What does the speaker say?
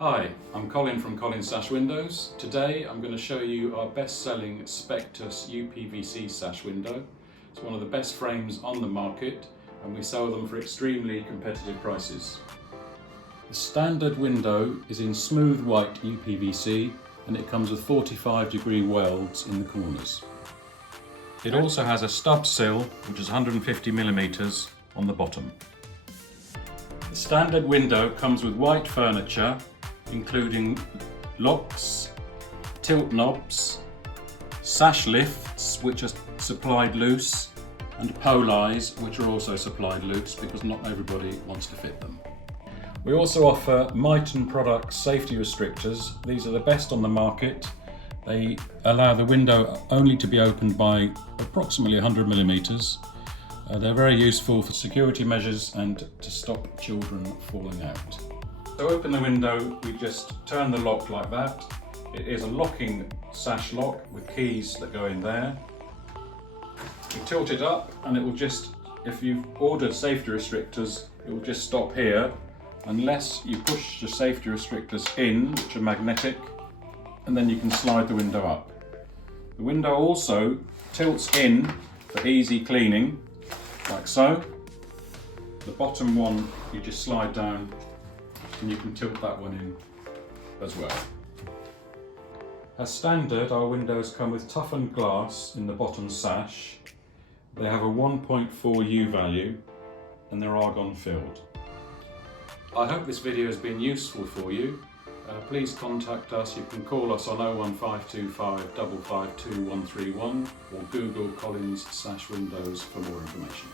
Hi, I'm Colin from Sash Windows. Today I'm going to show you our best-selling Spectus upvc sash window. It's one of the best frames on the market and we sell them for extremely competitive prices. The standard window is in smooth white upvc and it comes with 45-degree welds in the corners. It also has a stub sill which is 150mm on the bottom. The standard window comes with white furniture including locks, tilt knobs, sash lifts which are supplied loose, and pole-eyes which are also supplied loose because not everybody wants to fit them. We also offer Miton Products safety restrictors. These are the best on the market. They allow the window only to be opened by approximately 100mm. They're very useful for security measures and to stop children falling out. To open the window, we just turn the lock like that. It is a locking sash lock with keys that go in there. You tilt it up and it will just, if you've ordered safety restrictors, it will just stop here unless you push the safety restrictors in, which are magnetic, and then you can slide the window up. The window also tilts in for easy cleaning, like so. The bottom one you just slide down and you can tilt that one in as well. As standard, our windows come with toughened glass in the bottom sash. They have a 1.4 U value and they're argon filled. I hope this video has been useful for you. Please contact us. You can call us on 01525 552 131 or Google Collins Sash Windows for more information.